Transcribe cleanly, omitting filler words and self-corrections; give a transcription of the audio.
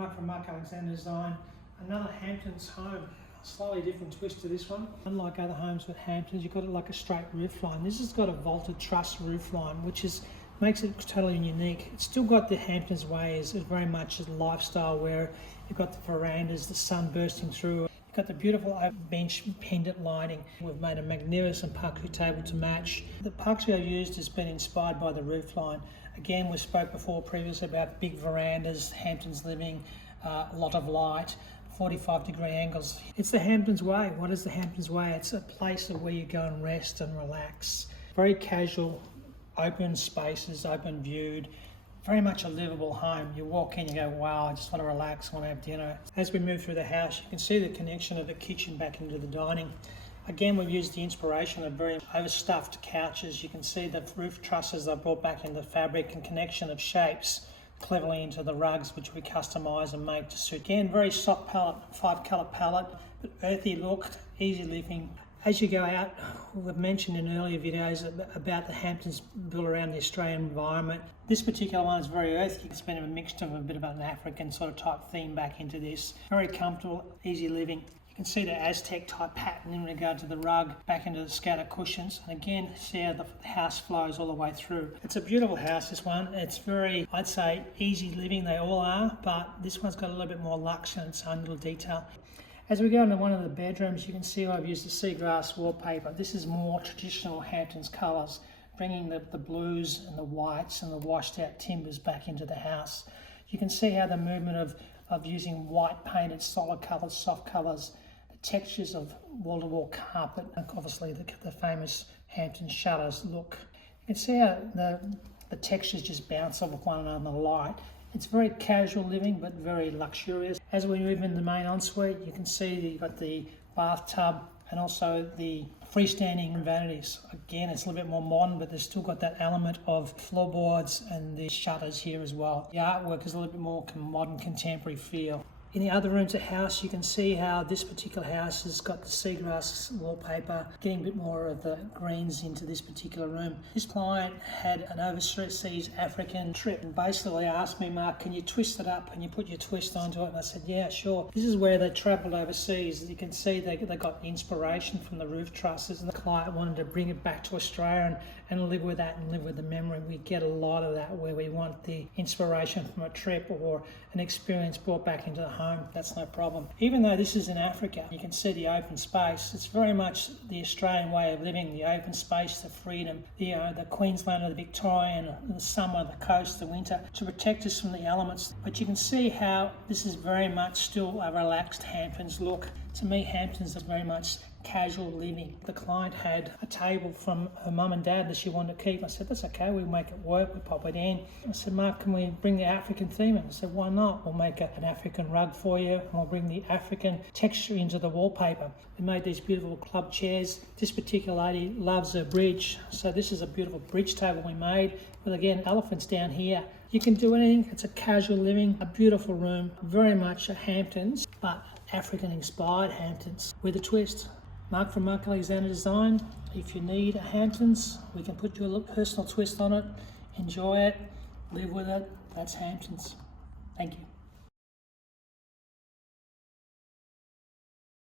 Mark from Mark Alexander Design. Another Hamptons home. A slightly different twist to this one. Unlike other homes with Hamptons, you've got it like a straight roof line. This has got a vaulted truss roof line, which makes it totally unique. It's still got the Hamptons way, is very much a lifestyle where you've got the verandas, the sun bursting through. You've got the beautiful oak bench pendant lighting. We've made a magnificent parquet table to match. The parquet I've used has been inspired by the roof line. Again, we spoke previously about big verandas, Hamptons living, a lot of light, 45-degree angles. It's the Hamptons way. What is the Hamptons way? It's a place where you go and rest and relax. Very casual, open spaces, open viewed, very much a livable home. You walk in, you go, wow, I just want to relax, I want to have dinner. As we move through the house, you can see the connection of the kitchen back into the dining. Again, we've used the inspiration of very overstuffed couches. You can see the roof trusses I've brought back into fabric and connection of shapes cleverly into the rugs, which we customise and make to suit. Again, very soft palette, 5-colour palette, but earthy look, easy living. As you go out, we've mentioned in earlier videos about the Hamptons built around the Australian environment. This particular one is very earthy. It's been a mixture of a bit of an African sort of type theme back into this. Very comfortable, easy living. You can see the Aztec type pattern in regard to the rug back into the scatter cushions. And again, see how the house flows all the way through. It's a beautiful house, this one. It's very, I'd say, easy living. They all are, but this one's got a little bit more luxe in its own little detail. As we go into one of the bedrooms, you can see I've used the seagrass wallpaper. This is more traditional Hamptons colours, bringing the blues and the whites and the washed out timbers back into the house. You can see how the movement of using white painted solid colours, soft colours, the textures of wall-to-wall carpet, and obviously the famous Hampton shutters look. You can see how the textures just bounce off one another in the light. It's very casual living, but very luxurious. As we move into the main ensuite, you can see that you've got the bathtub and also the freestanding vanities. Again, it's a little bit more modern, but there's still got that element of floorboards and the shutters here as well. The artwork is a little bit more modern, contemporary feel. In the other rooms of the house, you can see how this particular house has got the seagrass wallpaper, getting a bit more of the greens into this particular room. This client had an overseas African trip and basically asked me, Mark, can you twist it up? Can you put your twist onto it? And I said, yeah, sure. This is where they travelled overseas. As you can see, they got inspiration from the roof trusses, and the client wanted to bring it back to Australia and live with that and live with the memory. We get a lot of that where we want the inspiration from a trip or an experience brought back into the home. That's no problem. Even though this is in Africa, you can see the open space. It's very much the Australian way of living, the open space, the freedom, the Queenslander, the Victorian, the summer, the coast, the winter, to protect us from the elements. But you can see how this is very much still a relaxed Hamptons look. To me, Hamptons is very much casual living. The client had a table from her mum and dad that she wanted to keep. I said, that's okay, we'll make it work, we pop it in. I said, Mark, can we bring the African theme in? I said, why not? We'll make an African rug for you, and we'll bring the African texture into the wallpaper. We made these beautiful club chairs. This particular lady loves her bridge, so this is a beautiful bridge table we made with, again, elephants down here. You can do anything. It's a casual living, a beautiful room, very much a Hamptons, but African inspired Hamptons with a twist. Mark from Mark Alexander Design. If you need a Hamptons, we can put your personal twist on it. Enjoy it, live with it. That's Hamptons. Thank you.